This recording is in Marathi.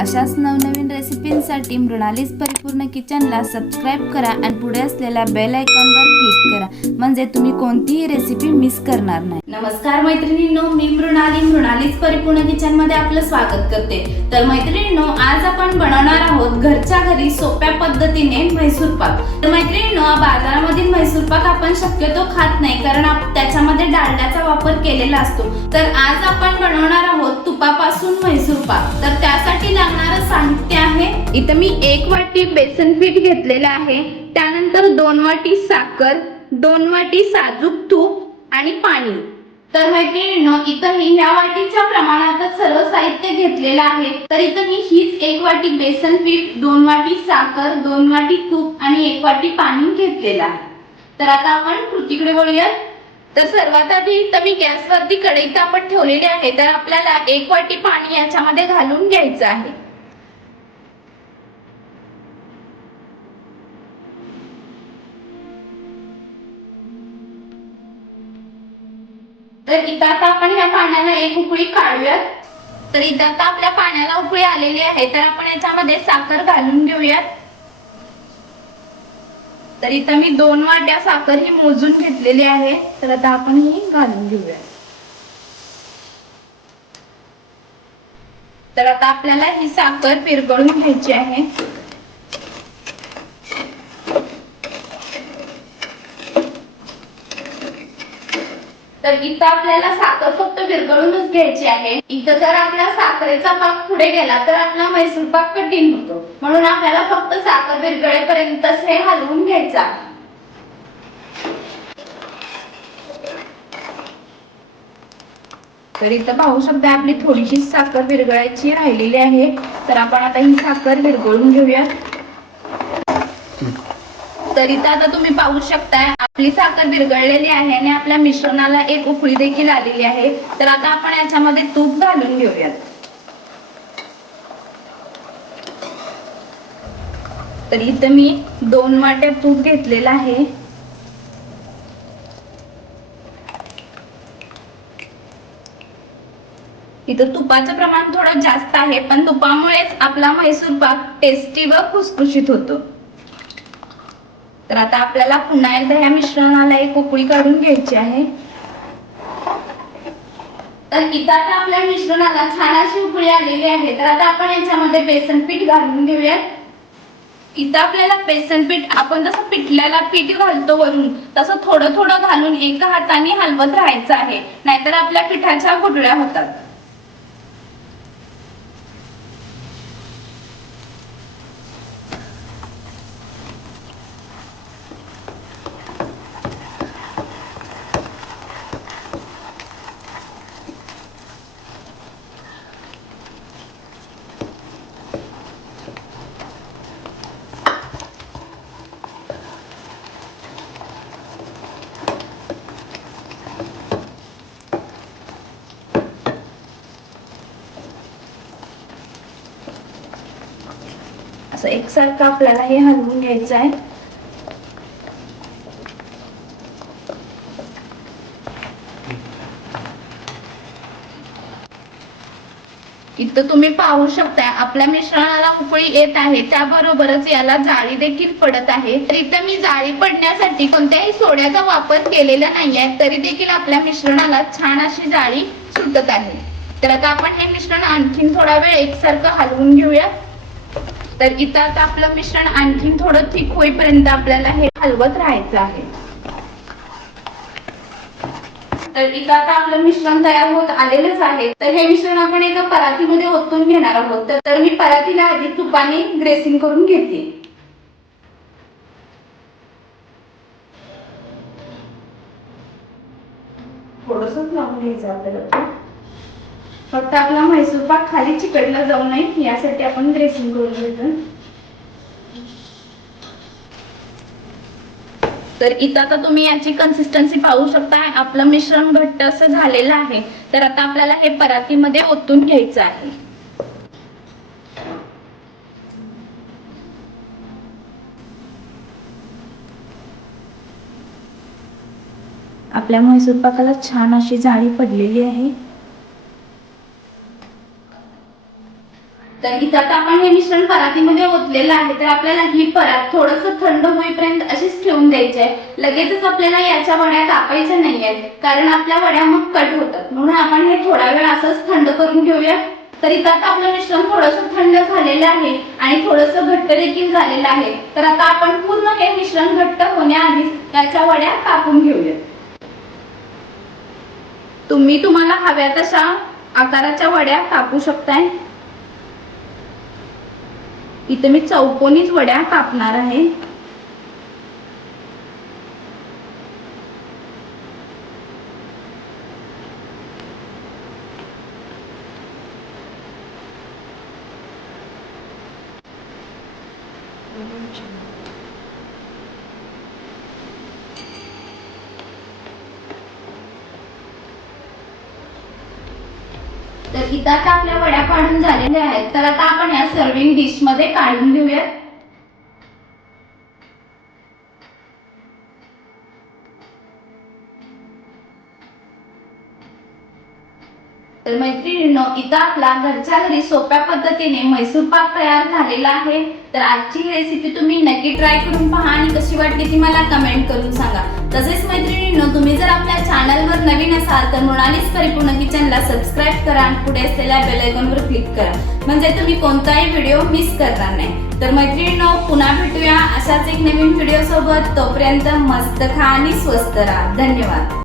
अशाच नवनवीन रेसिपींसाठी मृणालीस परिपूर्ण किचनला सबस्क्राईब करा आणि पुढे असलेल्या बेल आयकॉनवर क्लिक करा. म्हणजे तुम्ही कोणतीही रेसिपी मिस करणार नाही. नमस्कार मैत्रिणींनो मी मृणाली. मृणालीस परिपूर्ण किचनमध्ये आपलं स्वागत करते. तर मैत्रिणींनो आज आपण बनवणार आहोत घरच्या घरी सोप्या पद्धतीने म्हैसूर पाक. तर मैत्रिणींनो बाजारामधील म्हैसूर पाक आपण शक्यतो खात नाही कारण त्याच्यामध्ये डाळण्याचा वापर केलेला असतो. तर आज आपण बनवणार आहोत तुपापासून म्हैसूर पाक. तर त्यासाठी लागणारं साहित्य आहे. इथं मी एक वाटी बेसन पीठ घेतलेलं आहे. त्यानंतर दोन वाटी साखर दोन वाटी साजूक तूप आणि पाणी. तर मैत्रिणींनो इथं मी ह्या वाटीच्या प्रमाणातच सर्व साहित्य घेतलेलं आहे. तर इथं मी हीच एक वाटी बेसन पीठ दोन वाटी साखर दोन वाटी तूप आणि एक वाटी पाणी घेतलेलं आहे. तर आता आपण कृतीकडे वळूयात. तर सर्वात आधी इथं मी गॅसवरती कढई तापत ठेवलेली आहे. तर आपल्याला एक वाटी पाणी याच्यामध्ये घालून घ्यायचं आहे. तर इथं आता आपण या पाण्याला एक उकळी काढूयात. तर इथं आता आपल्या पाण्याला उकळी आलेली आहे. तर आपण याच्यामध्ये साखर घालून घेऊयात. तर इथं मी दोन वाट्या साखर ही मोजून घेतलेली आहे. तर आता आपण ही घालून घेऊया. तर आता आपल्याला ही साखर पिरगळून घ्यायची आहे. तर इथं आपल्याला साखर फक्त विरघळूनच घ्यायची आहे. इथं जर आपला साखरेचा पाक पुढे गेला तर आपला म्हैसूर पाक कठीण होतो. म्हणून आपल्याला फक्त साखर विरघळेपर्यंतच हे हलवून घ्यायचं आहे. तर इथं पाहू शकता आपली थोडीशी साखर विरघळायची राहिलेली आहे. तर आपण आता ही साखर विरघळून घेऊया तर इथं आता तुम्ही पाहू शकताय आपली साखर विरघळलेली आहे आणि आपल्या मिश्रणाला एक उकळी देखील आलेली आहे. तर आता आपण याच्यामध्ये तूप घालून घेऊयात. तर इथं मी दोन वाट्या तूप घेतलेलं आहे. इथं तुपाचं प्रमाण थोडं जास्त आहे पण तुपामुळेच आपला म्हैसूर पाक टेस्टी व खुसखुशीत होतो. तर आता आपल्याला पुन्हा एकदा या मिश्रणाला एक उकळी काढून घ्यायची आहे. तर इथं आता आपल्या मिश्रणाला छान अशी उकळी आलेली आहे. तर आता आपण याच्यामध्ये बेसन पीठ घालून घेऊयात. इथं आपल्याला बेसन पीठ आपण जसं पिठल्याला पीठ घालतो वरून तसं थोडं थोडं घालून एका हाताने हलवत राहायचं आहे. नाहीतर आपल्या पिठाच्या गुडळ्या होतात. असं एकसारखं आपल्याला हे हलवून घ्यायचं आहे. इथं तुम्ही पाहू शकता आपल्या मिश्रणाला उकळी येत आहे त्याबरोबरच याला जाळी देखील पडत आहे. तर इथं मी जाळी पडण्यासाठी कोणत्याही सोड्याचा वापर केलेला नाहीये तरी देखील आपल्या मिश्रणाला छान अशी जाळी सुटत आहे. तर आता आपण हे मिश्रण आणखीन थोडा वेळ एकसारखं हलवून घेऊया तर इथं आता आपलं मिश्रण आणखीन थोडं थिक होईपर्यंत आपल्याला हे हलवत राहायचं आहे. तर इथं आता आपलं मिश्रण तयार होत आलेलंच आहे. तर हे मिश्रण आपण एका परातीमध्ये ओतून घेणार आहोत. तर- तर मी परातीला आधी तुपाने ग्रेसिंग करून घेते. थोडस लावून घ्यायचं आपल्याला. फक्त आपला म्हैसूर पाक खाली चिकटला जाऊ नये यासाठी आपण ड्रेसिंग करून घेतो तर इथं आता तुम्ही याची कन्सिस्टन्सी पाहू शकता आपलं मिश्रण घट्ट असं झालेलं आहे. तर आता आपल्याला हे परातीमध्ये ओतून घ्यायचं आहे. आपल्या म्हैसूर पाकाला छान अशी जाळी पडलेली आहे. तर इथं आता आपण हे मिश्रण परातीमध्ये ओतलेलं आहे तर आपल्याला ही परात थोडस थंड होईपर्यंत अशीच ठेवून द्यायची आहे. लगेचच आपल्याला याच्या वड्या कापायच्या नाही आहेत कारण आपल्या वड्या मग कट होतात. म्हणून आपण हे थोडा वेळ असंच थंड करून घेऊया. तर इथं आपलं मिश्रण थोडंसं थंड झालेलं आहे आणि थोडंसं घट्ट देखील झालेलं आहे. तर आता आपण पूर्ण हे मिश्रण घट्ट होण्याआधीच याच्या वड्या कापून घेऊया. तुम्ही तुम्हाला हव्या तशा आकाराच्या वड्या कापू शकताय. इथे मी चौकोनीच वड्या कापणार आहे. तर इथं आता आपल्या वड्या काढून झालेल्या आहेत. तर आता आपण या सर्विंग डिशमध्ये काढून घेऊयात तर मैत्रिणींनो इथं आपला घरच्या घरी सोप्या पद्धतीने मैसूर पाक तयार झालेला आहे. तर आजची ही रेसिपी तुम्ही नक्की ट्राय करून पहा आणि कशी वाटली ती मला कमेंट करून सांगा. तसेच मैत्रिणींनो तुम्ही जर आपल्या चॅनलवर नवीन असाल तर मृणालीस परिपूर्ण किचनला सबस्क्राईब करा आणि पुढे असलेल्या बेल आयकॉनवर क्लिक करा. म्हणजे तुम्ही कोणताही व्हिडिओ मिस करणार नाही. तर मैत्रिणींनो पुन्हा भेटूया अशाच एक नवीन व्हिडिओ सोबत. तोपर्यंत मस्त खा आणि स्वस्त राहा. धन्यवाद.